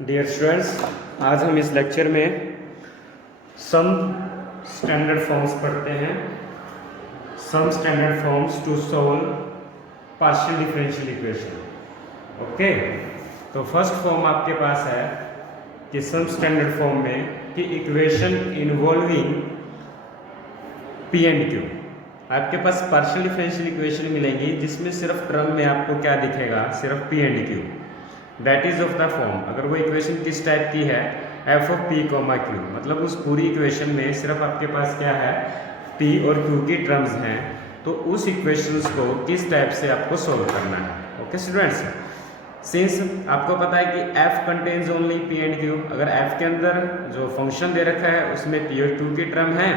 Dear students, आज हम इस लेक्चर में सम स्टैंडर्ड फॉर्म्स पढ़ते हैं। Some standard forms to solve partial differential equation. Okay, तो फर्स्ट फॉर्म आपके पास है कि सम स्टैंडर्ड फॉर्म में कि equation involving P and Q. आपके पास पार्शियल डिफरेंशियल इक्वेशन मिलेंगी जिसमें सिर्फ टर्म में आपको क्या दिखेगा, सिर्फ P and Q. That is of the form, अगर वो इक्वेशन किस टाइप की है, F of P comma Q, मतलब उस पूरी इक्वेशन में सिर्फ आपके पास क्या है, पी और क्यू की टर्म्स हैं, तो उस इक्वेशंस को किस टाइप से आपको सोल्व करना है। ओके स्टूडेंट्स, सिंस आपको पता है कि f contains only p and q, अगर f के अंदर जो फंक्शन दे रखा है उसमें p और q की टर्म है,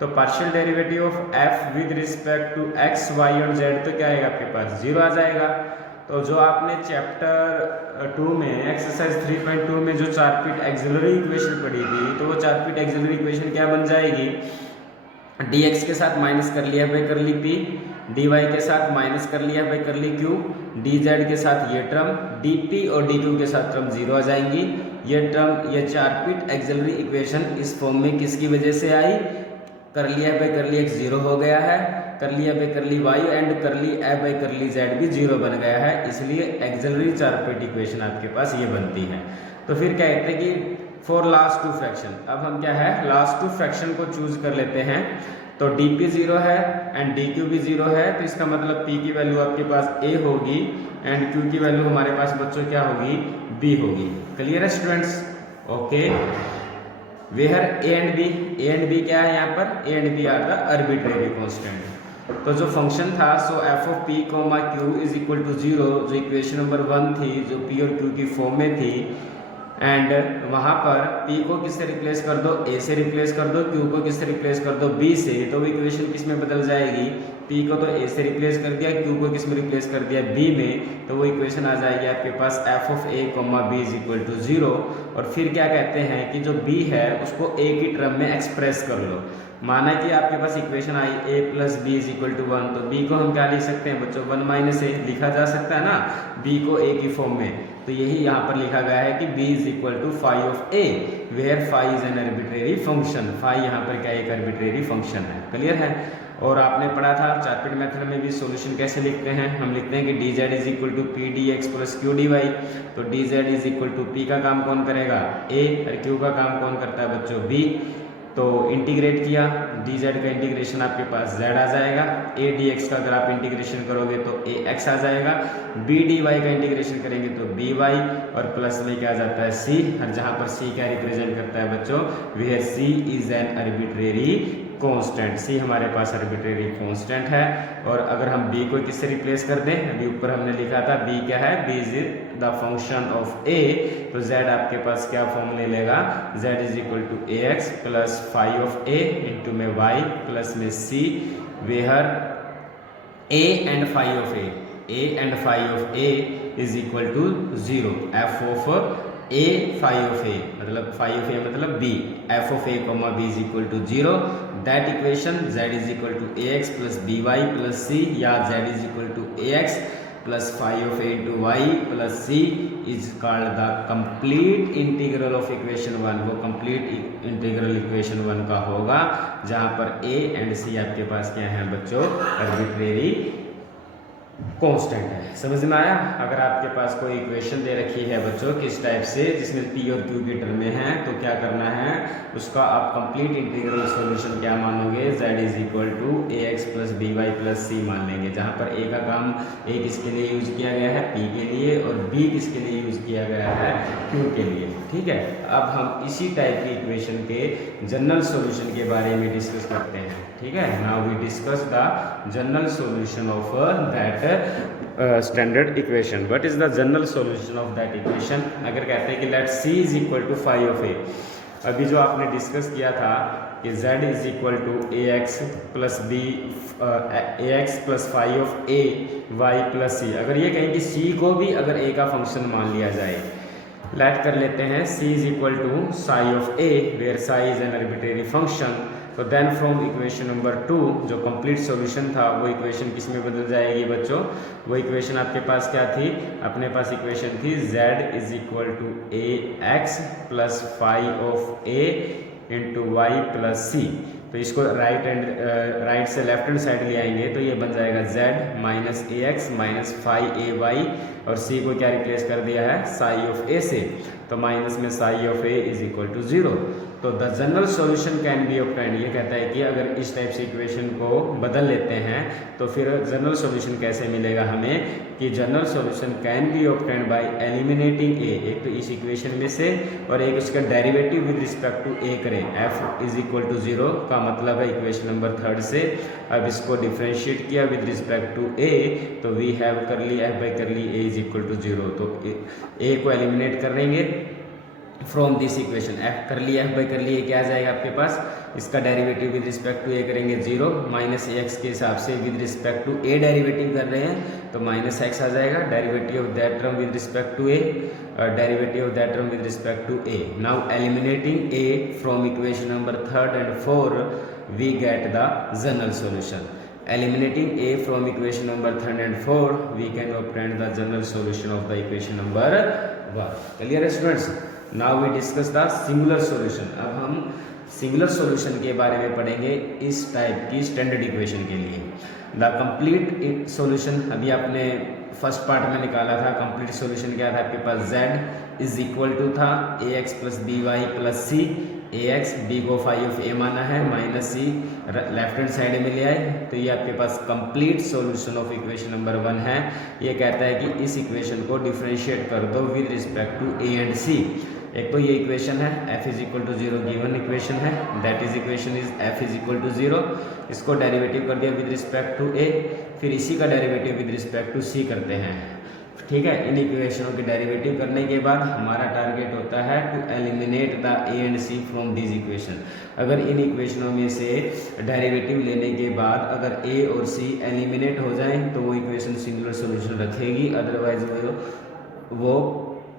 तो partial derivative of f with respect to x, y और z तो क्या आएगा आपके पास, 0 आ जाएगा। तो जो आपने चैप्टर 2 में एक्सरसाइज 3.2 में जो चार पीट एक्सिलरी इक्वेशन पढ़ी थी, तो वो चार पीट एक्सिलरी इक्वेशन क्या बन जाएगी, dx के साथ माइनस कर लिया बाई कर ली p, dy के साथ माइनस कर लिया बाई कर ली q, dz के साथ ये टर्म, dp और d2 के साथ टर्म 0 आ जाएंगी। ये टर्म, ये चार पीट एक्सिलरी इक्वेशन इस फॉर्म में किसकी वजह से आई, कर लिया बाई कर ली x 0 हो गया है, कर लिया बाई कर ली y एंड कर ली a बाई कर ली z भी 0 बन गया है, इसलिए एक्सिलरी चार पीट इक्वेशन आपके पास ये बनती है। तो फिर क्या कहते हैं कि फॉर लास्ट टू फ्रैक्शन, अब हम क्या है, लास्ट टू फ्रैक्शन को चूज कर लेते हैं। तो dp 0 है एंड dq भी 0 है, तो इसका मतलब p की वैल्यू आपके पास a होगी एंड q की वैल्यू हमारे पास बच्चों क्या होगी, b होगी। क्लियर है students? Okay, where a and b क्या है यहाँ पर, a and b are the arbitrary constant. तो जो फंक्शन था, so f of p comma q is equal to 0, जो इक्वेशन नंबर 1 थी, जो p और q की फॉर्म में थी, एंड वहाँ पर p को किससे रिप्लेस कर दो, a से रिप्लेस कर दो, q को किससे रिप्लेस कर दो, b से, तो वो इक्वेशन किस में बदल जाएगी, p को तो a से रिप्लेस कर दिया, q को किस में रिप्लेस कर दिया, b में, तो वो इक्वेशन आ जाएगी आपके पास f of a comma b is equal to 0। और फिर क्या कहते हैं कि जो b है उसको a की टर्म में एक्सप्रेस कर लो। माना कि आपके पास equation I a plus b is equal to 1, तो b को हम क्या लिख सकते हैं बच्चों, 1 माइनस a लिखा जा सकता है ना, b को a की फॉर्म में। तो यही यहाँ पर लिखा गया है कि b is equal to phi of a, where phi is an arbitrary function. Phi यहाँ पर क्या एक आर्बिट्रेरी फंक्शन है। क्लियर है? और आपने पढ़ा था चार मेथड में भी सॉल्यूशन कैसे लिखते हैं, हम लिखते हैं कि dz is equal to P D X plus Q D Y. तो dz is equal to p का काम कौन करेगा, a, और q का काम कौन करता है बच्चों, b। तो इंटीग्रेट किया, dz का इंटीग्रेशन आपके पास z आ जाएगा, a dx का अगर आप इंटीग्रेशन करोगे तो ax आ जाएगा, b dy का इंटीग्रेशन करेंगे तो by, और प्लस में क्या आ जाता है c, और जहाँ पर c क्या रिप्रेजेंट करता है बच्चों, where c is an arbitrary constant. c हमारे पास आर्बिट्रेरी कांस्टेंट है। और अगर हम b को किससे रिप्लेस कर दें, अभी ऊपर हमने लिखा था b क्या है, b is the function of a, तो z आपके पास क्या फॉर्म ले लेगा, z is equal to ax plus phi of a into में y प्लस में c, where a and phi of a is equal to 0, f of a phi of a, मतलब phi of a मतलब b, f of a comma b is equal to 0, that equation z is equal to ax plus by plus c, या z is equal to ax plus phi of a into y plus c is called the complete integral of equation 1। वो complete integral equation 1 का होगा जहाँ पर a and c आपके पास क्या है बच्चों, आर्बिट्रेरी कांस्टेंट है। समझ में आया? अगर आपके पास कोई इक्वेशन दे रखी है बच्चों किस टाइप से, जिसमें p और q की टर्म में है, तो क्या करना है, उसका आप कंप्लीट इंटीग्रल सॉल्यूशन क्या मानोगे, z is equal to ax plus by plus c मान लेंगे, जहाँ पर a का काम a किसके लिए यूज किया गया है, p के लिए, और b किसके लिए यूज किया गया है, q के लिए। ठीक है, अब हम इसी टाइप की इक्वेशन के जनरल सॉल्यूशन के बारे में डिस्कस करते हैं। ठीक है, now we discuss the general solution of that standard equation. What is the general solution of that equation? अगर कहते हैं कि let c is equal to phi of a, अभी जो आपने डिस्कस किया था कि z is equal to ax plus b, ax plus phi of a y plus c, अगर ये कहें कि c को भी अगर a का फंक्शन मान लिया जाए, लेट कर लेते हैं c is equal to psi of a, where psi is an arbitrary function, तो देन फ्रॉम इक्वेशन नंबर 2 जो कंप्लीट सॉल्यूशन था वो इक्वेशन किस में बदल जाएगी बच्चों? वो इक्वेशन आपके पास क्या थी? अपने पास इक्वेशन थी z is equal to A x plus five of a into Y plus c. तो इसको राइट से लेफ्ट हैंड साइड ले आएंगे तो ये बन जाएगा z माइनस ए एक्स माइनस फाइव ए वाई, और c को क्या रिप्लेस कर दिया है? साई ऑफ a से, तो माइनस में psi of a is equal to 0। तो the general solution can be obtained, ये कहता है कि अगर इस टाइप से इक्वेशन को बदल लेते हैं तो फिर जनरल सॉल्यूशन कैसे मिलेगा हमें? कि general solution can be obtained by eliminating a, एक तो इस इक्वेशन में से और एक इसका derivative with respect to a करें, f इज इक्वल टू 0 का मतलब है इक्वेशन नंबर 3 से। अब इसको डिफ्रेंशिएट किया विद रिस्पेक्ट टू a, तो वी हैव कर ली f बाई कर ली a इज इक्वल टू 0, तो a को एलिमिनेट करेंगे फ्रॉम दिस इक्वेशन, f कर लिया f बाई कर लिए क्या आ जाएगा आपके पास? इसका derivative with respect to a करेंगे 0, माइनस x के हिसाब से with respect to a derivative कर रहे हैं तो माइनस x आ जाएगा, derivative of that term with respect to a, derivative of that term with respect to a। Now eliminating a from equation number 3 and 4 we get the general solution. Eliminating a from equation number 3 and 4 we can obtain the general solution of the equation number 1। clear है students? Now we discuss the singular solution। अब हम singular solution के बारे में पढ़ेंगे इस type की standard equation के लिए। द कंप्लीट सॉल्यूशन अभी आपने फर्स्ट पार्ट में निकाला था। कंप्लीट सॉल्यूशन क्या था आपके पास? z इज इक्वल टू था a x plus B Y plus c, a x b को फाइव ऑफ ए माना है minus c left hand side में ले आए, तो ये आपके पास complete solution of equation number 1 है। ये कहता है कि इस इक्वेशन को डिफरेंशिएट कर दो with respect to a and c. एक तो ये इक्वेशन है f is equal to 0 given equation है, that is equation is f is equal to 0। इसको डेरिवेटिव कर दिया विद रिस्पेक्ट टू a, फिर इसी का derivative with respect to c करते हैं। ठीक है, इन इक्वेशनों के डेरिवेटिव करने के बाद हमारा टारगेट होता है to eliminate the a and c from this equation. अगर इन इक्वेशनों में से डेरिवेटिव लेने के बाद अगर a और c एलिमिनेट हो जाएं तो वो इक्वेशन सिंगुलर सॉल्यूशन रखेगी, अदरवाइज वो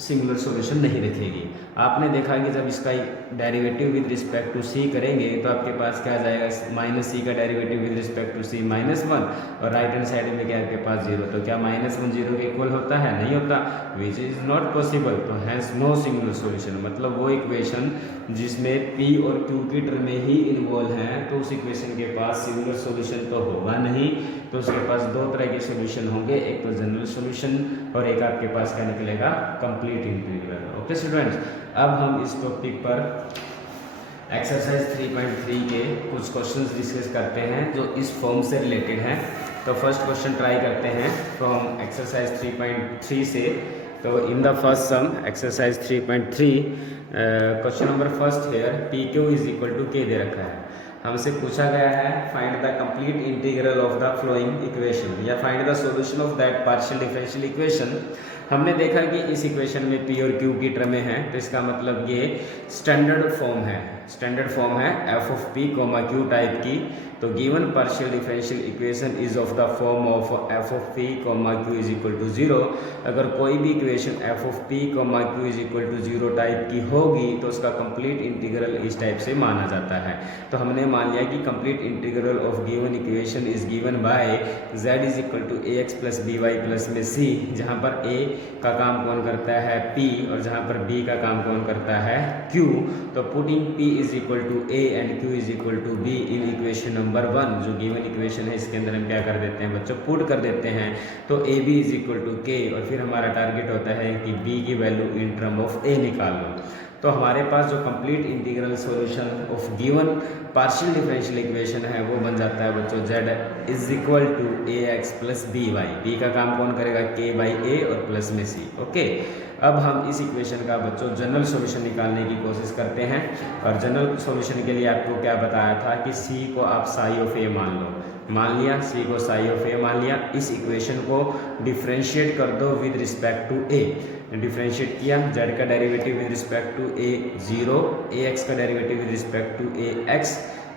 सिंगुलर सॉल्यूशन नहीं रखेगी। आपने देखा कि जब इसका derivative with respect to C करेंगे तो आपके पास क्या आ जाएगा? माइनस सी का derivative with respect to C minus 1, और राइट हैंड साइड में क्या आपके पास 0। तो क्या माइनस 1 0 के इक्वल होता है? नहीं होता, विच इज नॉट पॉसिबल। तो हैज नो सिंगुलर सॉल्यूशन, मतलब वो इक्वेशन जिसमें p और q की टर्म में ही इन्वॉल्व हैं तो उस इक्वेशन के पास सिंगुलर सॉल्यूशन तो होगा नहीं। तो उसके पास दो तरह के सॉल्यूशन होंगे, एक तो जनरल सॉल्यूशन और एक आपके पास क्या निकलेगा? Complete integral. ओके स्टूडेंट्स, अब हम इस टॉपिक पर एक्सरसाइज 3.3 के कुछ क्वेश्चंस डिस्कस करते हैं जो इस फॉर्म से रिलेटेड हैं। तो फर्स्ट क्वेश्चन ट्राई करते हैं फ्रॉम एक्सरसाइज 3.3 से। तो in the first sum exercise 3.3 question number first here p q is equal to k दे रखा है। हमसे पूछा गया है find the complete integral of the following equation या find the solution of that partial differential equation. हमने देखा कि इस इक्वेशन में p और q की टर्में हैं, तो इसका मतलब ये स्टैंडर्ड फॉर्म है, स्टैंडर्ड फॉर्म है f of p comma q type की। तो given partial differential equation is of the form of f of p comma q is equal to 0। अगर कोई भी equation f of p comma q is equal to 0 type की होगी तो उसका complete integral इस टाइप से माना जाता है। तो हमने मान लिया कि complete integral of given equation is given by z is equal to A x plus B Y plus में c, जहाँ पर a का काम कौन करता है? p, और जहाँ पर b का काम कौन करता है? q। तो putting p is equal to a and q is equal to b in equation number 1 जो गिवन इक्वेशन है इसके अंदर हम क्या कर देते हैं बच्चों? पुट कर देते हैं। तो a b is equal to k, और फिर हमारा टारगेट होता है कि b की value in term of a निकाल लो। तो हमारे पास जो complete integral solution of given partial differential equation है वो बन जाता है बच्चों z is equal to A x plus B Y. B का काम कौन करेगा? k बाई ए और प्लस में c। ओके, अब हम इस इक्वेशन का बच्चों जनरल सॉल्यूशन निकालने की कोशिश करते हैं। और जनरल सॉल्यूशन के लिए आपको क्या बताया था कि c को आप साई ऑफ ए मान लो, मान लिया c को साई ऑफ ए मान लिया। इस इक्वेशन को डिफरेंशिएट कर दो with respect to a, differentiate किया, z का derivative with respect to a 0, a x का derivative with respect to A x,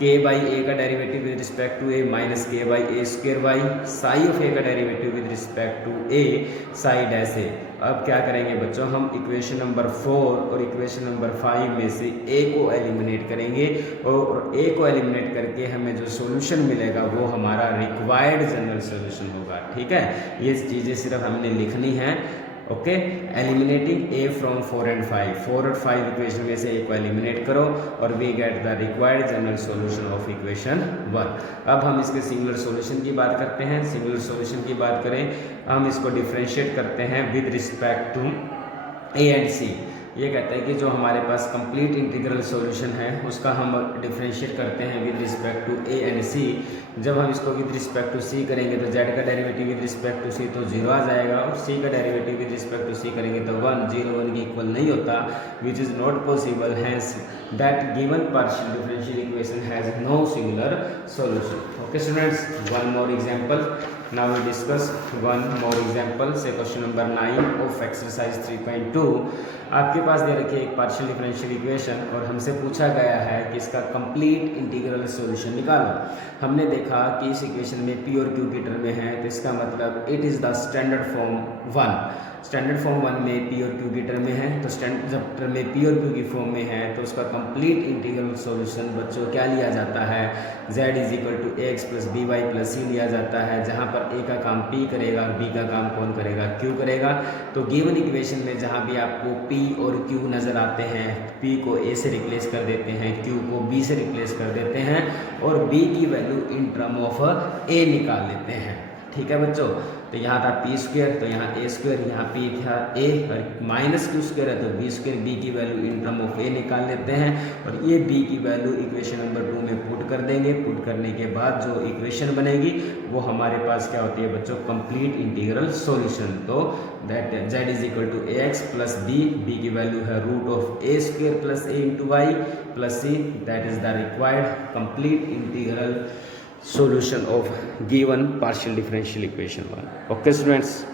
k by a का derivative with respect to a minus k by a square by psi of a का derivative with respect to a psi dash a। अब क्या करेंगे बच्चों, हम equation number 4 और equation number 5 में से ए को एलिमिनेट करेंगे और ए को एलिमिनेट करके हमें जो सॉल्यूशन मिलेगा वो हमारा रिक्वायर्ड जनरल सॉल्यूशन होगा। ठीक है, ये चीज़ें सिर्फ हमने लिखनी है। Okay, eliminating A from 4 and 5, 4 और 5 इक्वेशन में से ए को एलिमिनेट करो और we get the required general solution of equation 1। अब हम इसके सिंगुलर सॉल्यूशन की बात करते हैं। सिंगुलर सॉल्यूशन की बात करें, हम इसको डिफरेंशिएट करते हैं with respect to a and c. ये कहता है कि जो हमारे पास कंप्लीट इंटीग्रल सॉल्यूशन है उसका हम डिफरेंशिएट करते हैं with respect to a and c. जब हम इसको विद रिस्पेक्ट टू सी करेंगे तो z का derivative with respect to C तो 0 आ जाएगा और c का derivative with respect to C करेंगे तो 1, 0 1 के इक्वल नहीं होता, which is not possible, hence that given partial differential equation has no singular solution. Okay students, one more example, now we discuss one more example, say question number 9 of exercise 3.2। आपके पास दे रखी है एक partial differential equation और हमसे पूछा गया है कि इसका कंप्लीट इंटीग्रल सॉल्यूशन निकालो। हमने देखा कि इस इक्वेशन में p और q की टर्म में है तो इसका मतलब it is the standard form 1। Standard form 1 में p और q की टर्म में है तो जब टर्म में p और q की फॉर्म में है तो उसका कंप्लीट इंटीग्रल सॉल्यूशन बच्चों क्या लिया जाता है, z is equal to ax plus B Y plus c लिया जाता है, जहाँ पर a का काम p करेगा और b का काम कौन करेगा, q करेगा। तो गिवन इक्वेशन में जहाँ भी आपको p और q नज़र आते हैं, p को a से रिप्लेस कर देते हैं, q को b से रिप्लेस कर देते हैं और b की value in term of a निकाल लेते हैं। ठीक है बच्चों, तो यहाँ था पी स्क्वेयर तो यहाँ ए स्क्वेयर, यहाँ पी था ए और माइनस क्यू स्क्वेयर है तो बी स्क्वेयर, बी की वैल्यू इन टर्म ऑफ ए निकाल लेते हैं और ये बी की वैल्यू इक्वेशन नंबर 2 में पुट कर देंगे। पुट करने के बाद जो इक्वेशन बनेगी वो हमारे पास क्या होती है बच्चों, कंप्लीट इंटीग्रल सॉल्यूशन। तो that z is equal to A x plus B, B की वैल्यू है root of A square plus A into Y plus C, that is the required complete integral solution of given partial differential equation 1। Okay students।